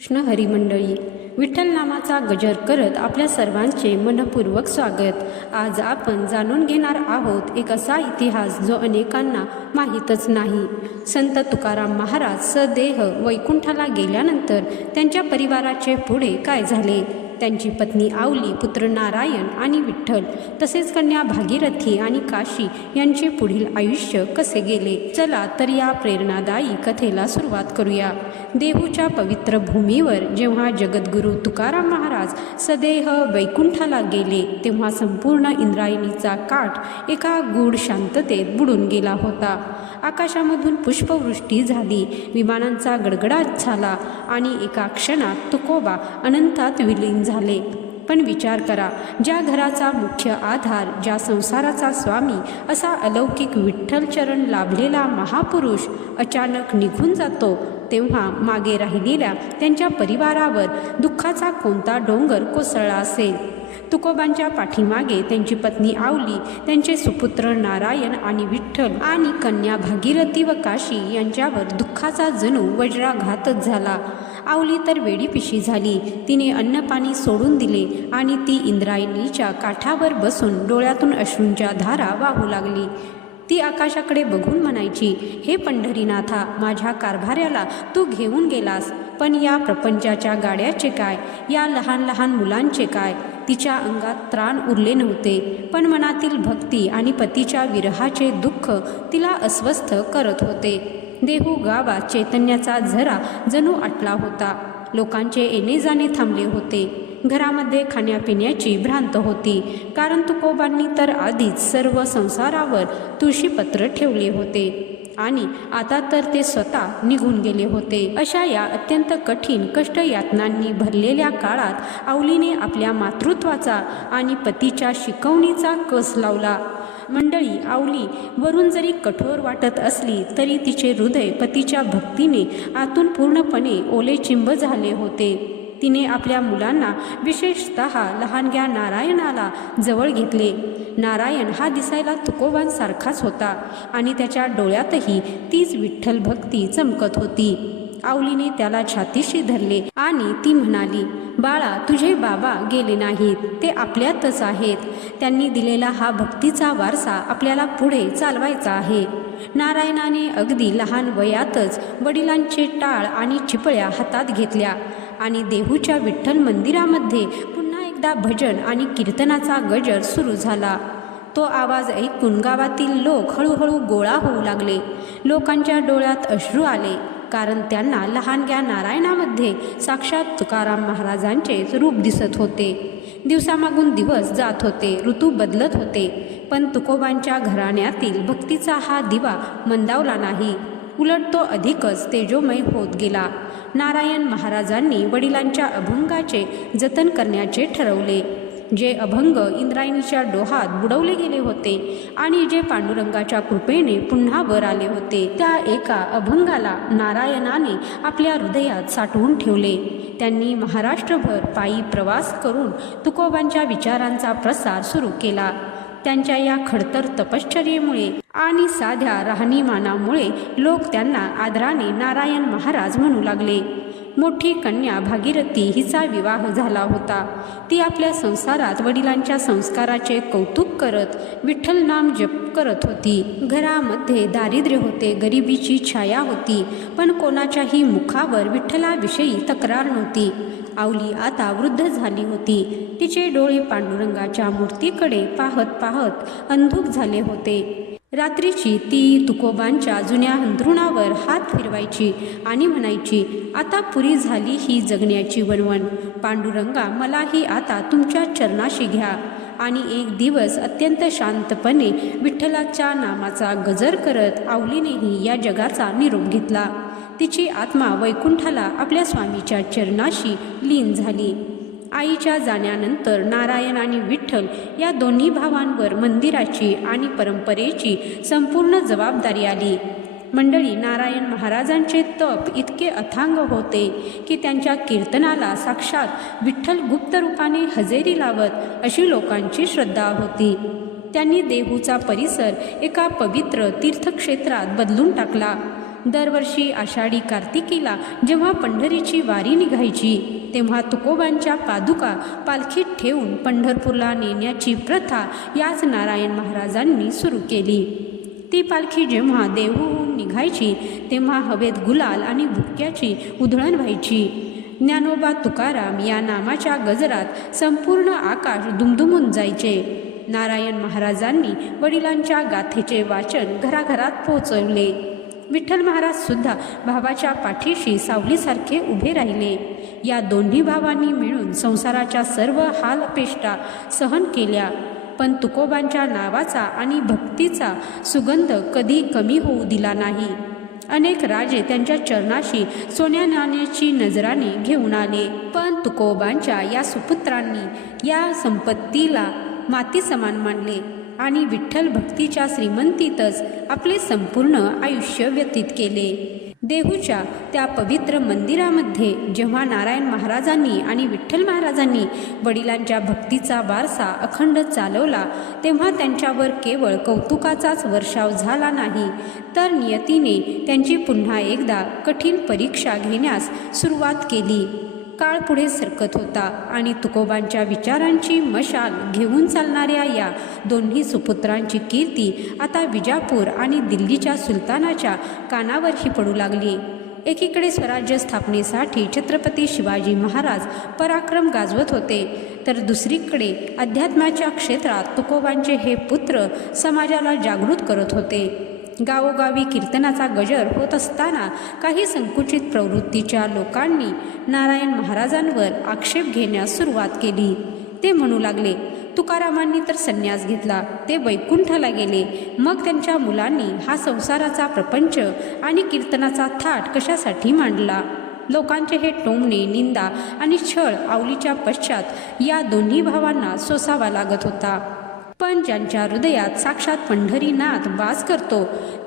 कृष्ण हरी मंडळी, विठ्ठल नामाचा गजर करत आपल्या सर्वांचे मनपूर्वक स्वागत। आज आपण जाणून घेणार आहोत एक असा इतिहास जो अनेकांना माहीतच नाही। संत तुकाराम महाराज सदेह वैकुंठाला गेल्यानंतर त्यांच्या परिवाराचे पुढे काय झाले, त्यांची पत्नी आवली, पुत्र नारायण आणि विठ्ठल, तसेच कन्या भागीरथी आणि काशी यांचे पुढील आयुष्य कसे गेले। चला तर या प्रेरणादायी कथेला सुरुवात करूया। देहूच्या पवित्र भूमीवर जेव्हा जगद्गुरू तुकाराम महाराज सदेह वैकुंठाला गेले तेव्हा संपूर्ण इंद्रायणीचा काठ एका गूढ शांततेत बुडून गेला होता। आकाशामधून पुष्पवृष्टी झाली, विमानांचा गडगडाट झाला आणि एका क्षणात तुकोबा अनंतात विलीन झाले। पण विचार करा, ज्या घराचा मुख्य आधार, ज्या संसाराचा स्वामी असा अलौकिक विठ्ठलचरण लाभलेला महापुरुष अचानक निघून जातो, तेव्हा मागे राहिलेल्या त्यांच्या परिवारावर दुःखाचा कोणता डोंगर कोसळला असेल। तुकोबांच्या पाठीमागे त्यांची पत्नी आवली, त्यांचे सुपुत्र नारायण आणि विठ्ठल आणि कन्या भागीरथी व काशी यांच्यावर दुःखाचा जणू वज्राघातच झाला। आवली तर वेडीपिशी झाली, तिने अन्नपाणी सोडून दिले आणि ती इंद्रायणीच्या काठावर बसून डोळ्यातून अश्रूंच्या धारा वाहू लागली। ती आकाशाकडे बघून म्हणायची, हे पंढरीनाथा, माझ्या कारभाऱ्याला तू घेऊन गेलास, पण या प्रपंचाच्या गाड्याचे काय, या लहान लहान मुलांचे काय। तिच्या अंगात त्राण उरले नव्हते, पण मनातील भक्ती आणि पतीच्या विरहाचे दुःख तिला अस्वस्थ करत होते। देहू गावात चैतन्याचा झरा जणू आटला होता, लोकांचे येणे जाणे थांबले होते। घरामध्ये खाण्यापिण्याची भ्रांत होती, कारण तुकोबांनी तर आधीच सर्व संसारावर तुळशीपत्र ठेवले होते आणि आता तर ते स्वतः निघून गेले होते। अशा या अत्यंत कठीण कष्टयातनांनी भरलेल्या काळात आवलीने आपल्या मातृत्वाचा आणि पतीच्या शिकवणीचा कस लावला। मंडळी, आवली वरून जरी कठोर वाटत असली तरी तिचे हृदय पतीच्या भक्तीने आतून पूर्णपणे ओलेचिंब झाले होते। तिने आपल्या मुलांना, विशेषतः लहानग्या नारायणाला जवळ घेतले। नारायण हा दिसायला तुकोबांसारखाच होता आणि त्याच्या डोळ्यातही तीच विठ्ठल भक्ती चमकत होती। आवलीने त्याला छातीशी धरले आणि ती म्हणाली, बाळा, तुझे बाबा गेले नाहीत, ते आपल्यातच आहेत। त्यांनी दिलेला हा भक्तीचा वारसा आपल्याला पुढे चालवायचा आहे। नारायणाने अगदी लहान वयातच वडिलांचे टाळ आणि चिपळ्या हातात घेतल्या आणि देहूच्या विठ्ठल मंदिरामध्ये पुन्हा एकदा भजन आणि कीर्तनाचा गजर सुरू झाला। तो आवाज ऐकून गावातील लोक हळूहळू गोळा होऊ लागले। लोकांच्या डोळ्यात अश्रू आले, कारण त्यांना लहानग्या नारायणामध्ये साक्षात तुकाराम महाराजांचे रूप दिसत होते। दिवसामागून दिवस जात होते, ऋतू बदलत होते, पण तुकोबांच्या घराण्यातील भक्तीचा हा दिवा मंदावला नाही, उलट तो अधिकच तेजोमय होत गेला। नारायण महाराजांनी वडिलांच्या अभंगाचे जतन करण्याचे ठरवले, जे अभंग इंद्रायणीच्या डोहात बुडवले गेले होते आणि जे पांडुरंगाच्या कृपेने पुन्हा वर आले होते। त्या एका अभंगाला नारायणाने आपल्या हृदयात साठवून ठेवले। त्यांनी महाराष्ट्रभर पायी प्रवास करून तुकोबांच्या विचारांचा प्रसार सुरू केला। त्यांच्या या खडतर तपश्चर्येमुळे आणि साध्या राहणीमानामुळे लोक त्यांना आदराने नारायण महाराज म्हणू लागले। मोठी कन्या भागीरथी हिचा विवाह झाला होता। ती आपल्या संसारात वडिलांच्या संस्काराचे कौतुक करत विठ्ठल नाम जप करत होती। घरामध्ये दारिद्र्य होते, गरिबीची छाया होती, पण कोणाच्याही मुखावर विठ्ठलाविषयी तक्रार नव्हती। आवली आता वृद्ध झाली होती, तिचे डोळे पांडुरंगाच्या मूर्तीकडे पाहत पाहत अंधुक झाले होते। रात्रीची ती तुकोबांच्या जुन्या अंथरुणावर हात फिरवायची आणि म्हणायची, आता पुरी झाली ही जगण्याची वणवण, पांडुरंगा मलाही आता तुमच्या चरणाशी घ्या। आणि एक दिवस अत्यंत शांतपणे विठ्ठलाच्या नामाचा गजर करत आवलीनेही या जगाचा निरोप घेतला। तिची आत्मा वैकुंठाला आपल्या स्वामीच्या चरणाशी लीन झाली। आईच्या जाण्यानंतर नारायण आणि विठ्ठल या दोन्ही भावांवर मंदिराची आणि परंपरेची संपूर्ण जबाबदारी आली। मंडळी, नारायण महाराजांचे तप इतके अथांग होते की त्यांच्या कीर्तनाला साक्षात विठ्ठल गुप्त रूपाने हजेरी लावत अशी लोकांची श्रद्धा होती। त्यांनी देहूचा परिसर एका पवित्र तीर्थक्षेत्रात बदलून टाकला। दरवर्षी आषाढी कार्तिकीला जेव्हा पंढरीची वारी निघायची तेव्हा तुकोबांच्या पादुका पालखीत ठेवून पंढरपूरला नेण्याची प्रथा याच नारायण महाराजांनी सुरू केली। ती पालखी जेव्हा देहूहून निघायची तेव्हा हवेत गुलाल आणि भुक्याची उधळण व्हायची। ज्ञानोबा तुकाराम या नामाच्या गजरात संपूर्ण आकाश दुमदुमून जायचे। नारायण महाराजांनी वडिलांच्या गाथेचे वाचन घराघरात पोहोचवले। विठ्ठल महाराज सुद्धा भावाच्या पाठीशी सावलीसारखे उभे राहिले। या दोन्ही भावांनी मिळून संसाराच्या सर्व हालअपेष्टा सहन केल्या, पण तुकोबांच्या नावाचा आणि भक्तीचा सुगंध कधी कमी होऊ दिला नाही। अनेक राजे त्यांच्या चरणाशी सोन्या नाण्याची नजराने घेऊन आले, पण तुकोबांच्या या सुपुत्रांनी या संपत्तीला माती समान मानले आणि विठ्ठल भक्तीच्या श्रीमंतीतच आपले संपूर्ण आयुष्य व्यतीत केले। देहूच्या त्या पवित्र मंदिरामध्ये जेव्हा नारायण महाराजांनी आणि विठ्ठल महाराजांनी वडिलांच्या भक्तीचा वारसा अखंड चालवला तेव्हा त्यांच्यावर केवळ कौतुकाचाच वर्षाव झाला नाही, तर नियतीने त्यांची पुन्हा एकदा कठीण परीक्षा घेण्यास सुरुवात केली। काळ पुढे सरकत होता आणि तुकोबांच्या विचारांची मशाल घेऊन चालणाऱ्या या दोन्ही सुपुत्रांची कीर्ती आता विजापूर आणि दिल्लीच्या सुलतानाच्या कानावरही पडू लागली। एकीकडे स्वराज्य स्थापनेसाठी छत्रपती शिवाजी महाराज पराक्रम गाजवत होते, तर दुसरीकडे अध्यात्माच्या क्षेत्रात तुकोबांचे हे पुत्र समाजाला जागृत करत होते। गावोगावी कीर्तनाचा गजर होत असताना काही संकुचित प्रवृत्तीच्या लोकांनी नारायण महाराजांवर आक्षेप घेण्यास सुरुवात केली। ते म्हणू लागले, तुकारामांनी तर संन्यास घेतला, ते वैकुंठाला गेले, मग त्यांच्या मुलांनी हा संसाराचा प्रपंच आणि कीर्तनाचा थाट कशासाठी मांडला। लोकांचे हे टोमणे, निंदा आणि छळ आवलीच्या पश्चात या दोन्ही भावांना सोसावा लागत होता। पण ज्यांच्या हृदयात साक्षात पंढरीनाथ वास करतो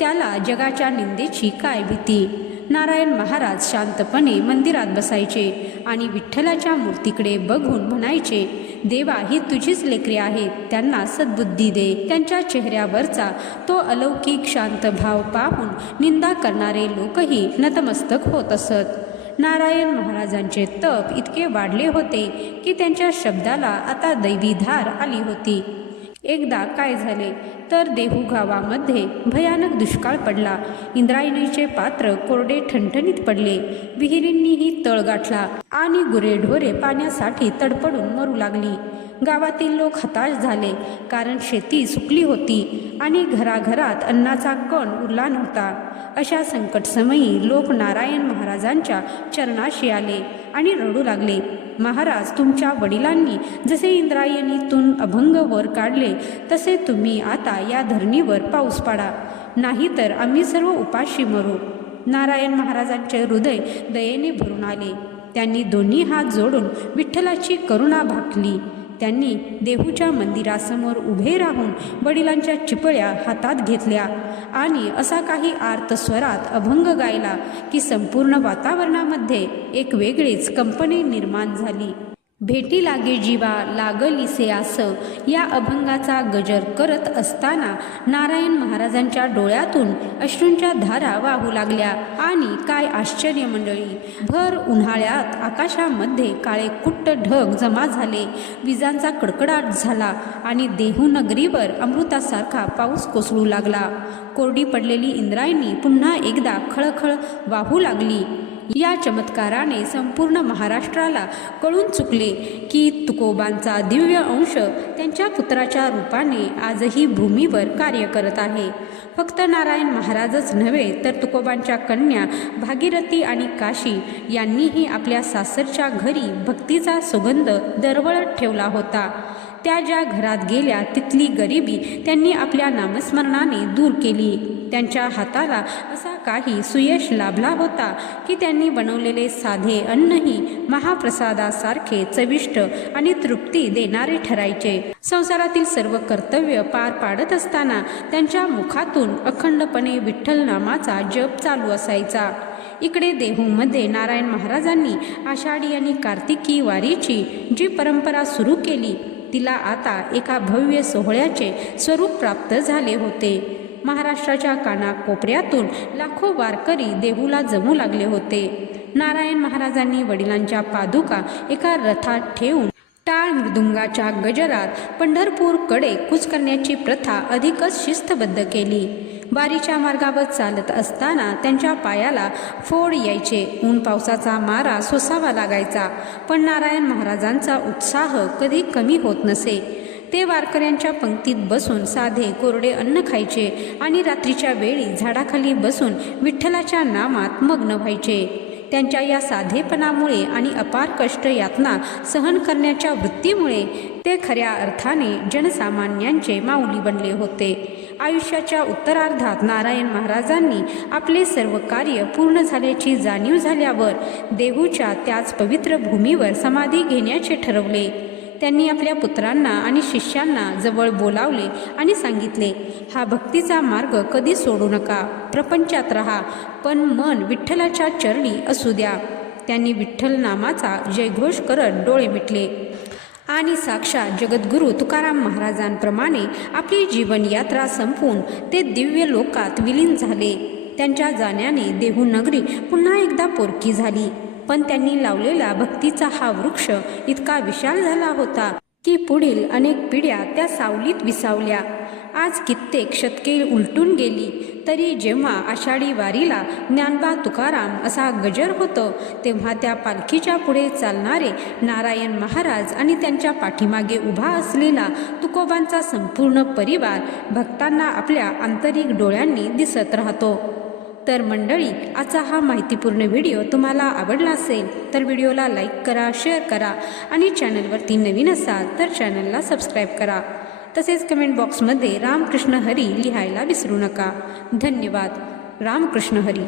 त्याला जगाच्या निंदेची काय भीती। नारायण महाराज शांतपणे मंदिरात बसायचे आणि विठ्ठलाच्या मूर्तीकडे बघून म्हणायचे, देवा ही तुझीच लेकरे आहेत, त्यांना सद्बुद्धी दे। त्यांच्या चेहऱ्यावरचा तो अलौकिक शांत भाव पाहून निंदा करणारे लोकही नतमस्तक होत असत। नारायण महाराजांचे तप इतके वाढले होते की त्यांच्या शब्दाला आता दैवी धार आली होती। एकदा काय झाले तर देहू गावामध्ये भयानक दुष्काळ पडला। इंद्रायणीचे पात्र कोरडे ठणठणीत पडले, विहिरींनीही तळ गाठला आणि गुरेढोरे पाण्यासाठी तडपडून मरू लागली। गावातील लोक हताश झाले, कारण शेती सुकली होती आणि घराघरात अन्नाचा कण उरला नव्हता। अशा संकटसमयी लोक नारायण महाराजांच्या चरणाशी आले आणि रडू लागले, महाराज, तुमच्या वडिलांनी जसे इंद्रायणीतून अभंग वर काढले तसे तुम्ही आता या धरणीवर पाऊस पाडा, नाहीतर आम्ही सर्व उपाशी मरू। नारायण महाराजांचे हृदय दयेने भरून आले। त्यांनी दोन्ही हात जोडून विठ्ठलाची करुणा भाकली। त्यांनी देहूच्या मंदिरासमोर उभे राहून वडिलांच्या चिपळ्या हातात घेतल्या आणि असा काही आर्त स्वरात अभंग गायला की संपूर्ण वातावरणामध्ये एक वेगळीच कंपनी निर्माण झाली। भेटी लागे जीवा लागलीसे आस या अभंगाचा गजर करत असताना नारायण महाराजांच्या डोळ्यातून अश्रूंच्या धारा वाहू लागल्या। आणि काय आश्चर्य मंडळी, भर उन्हाळ्यात आकाशामध्ये काळे कुट्ट ढग जमा झाले, विजांचा कडकडाट झाला आणि देहू नगरीवर अमृतासारखा पाऊस कोसळू लागला। कोरडी पडलेली इंद्रायणी पुन्हा एकदा खळखळ वाहू लागली। या चमत्काराने संपूर्ण महाराष्ट्राला कळून चुकले की तुकोबांचा दिव्य अंश त्यांच्या पुत्राच्या रूपाने आजही भूमीवर कार्य करत आहे। फक्त नारायण महाराजच नव्हे तर तुकोबांच्या कन्या भागीरथी आणि काशी यांनीही आपल्या सासरच्या घरी भक्तीचा सुगंध दरवळत ठेवला होता। त्या ज्या घरात गेल्या तिथली गरिबी त्यांनी आपल्या नामस्मरणाने दूर केली। त्यांच्या हाताला असा काही सुयश लाभला होता की त्यांनी बनवलेले साधे अन्नही महाप्रसादासारखे चविष्ट आणि तृप्ती देणारे ठरायचे। संसारातील सर्व कर्तव्य पार पाडत असताना त्यांच्या मुखातून अखंडपणे विठ्ठल नामाचा जप चालू असायचा। इकडे देहूमध्ये नारायण महाराजांनी आषाढी आणि कार्तिकी वारीची जी परंपरा सुरू केली तिला आता एका भव्य सोहळ्याचे स्वरूप प्राप्त झाले होते। महाराष्ट्राच्या कानाकोपऱ्यातून लाखो वारकरी देहूला जमू लागले होते. नारायण महाराजांनी वडिलांच्या पादुका एका रथात ठेवून टाळ मृदुंगाच्या गजरात पंढरपूरकडे कूच करण्याची प्रथा अधिकच शिस्तबद्ध केली. वारीच्या मार्गावर चालत असताना त्यांच्या पायाला फोड यायचे, ऊन पावसाचा मारा सोसावा लागायचा, पण नारायण महाराजांचा उत्साह कधी कमी होत नसे. ते वारकऱ्यांच्या पंक्तीत बसून साधे कोरडे अन्न खायचे आणि रात्रीच्या वेळी झाडाखाली बसून विठ्ठलाच्या नामात मग्न व्हायचे. त्यांच्या या साधेपणामुळे आणि अपार कष्ट यातना सहन करण्याच्या वृत्तीमुळे ते खऱ्या अर्थाने जनसामान्यांचे माऊली बनले होते. आयुष्याच्या उत्तरार्धात नारायण महाराजांनी आपले सर्व कार्य पूर्ण झाल्याची जाणीव झाल्यावर देहूच्या त्याच पवित्र भूमीवर समाधी घेण्याचे ठरवले. त्यांनी आपल्या पुत्रांना आणि शिष्यांना जवळ बोलावले आणि सांगितले, हा भक्तीचा मार्ग कधी सोडू नका, प्रपंचात राहा, पण मन विठ्ठलाच्या चरणी असू द्या. त्यांनी विठ्ठल नामाचा जयघोष करत डोळे मिटले आणि साक्षात जगद्गुरू तुकाराम महाराजांप्रमाणे आपली जीवनयात्रा संपवून ते दिव्य लोकात विलीन झाले. त्यांच्या जाण्याने देहू नगरी पुन्हा एकदा पोरकी झाली. पण त्यांनी लावलेला भक्तीचा हा वृक्ष इतका विशाल झाला होता की पुढील अनेक पिढ्या त्या सावलीत विसावल्या. आज कित्येक शतके उलटून गेली तरी जेव्हा आषाढी वारीला ज्ञानबा तुकाराम असा गजर होतो, तेव्हा त्या पालखीच्या पुढे चालणारे नारायण महाराज आणि त्यांच्या पाठीमागे उभा असलेला तुकोबांचा संपूर्ण परिवार भक्तांना आपल्या आंतरिक डोळ्यांनी दिसत राहतो. तर मंडळी, आजचा हा माहितीपूर्ण व्हिडिओ तुम्हाला आवडला असेल तर व्हिडिओला लाईक करा, शेअर करा आणि चॅनलवरती नवीन असाल तर चॅनलला सबस्क्राईब करा. तसेच कमेंट बॉक्समध्ये रामकृष्ण हरी लिहायला विसरू नका. धन्यवाद. रामकृष्ण हरी.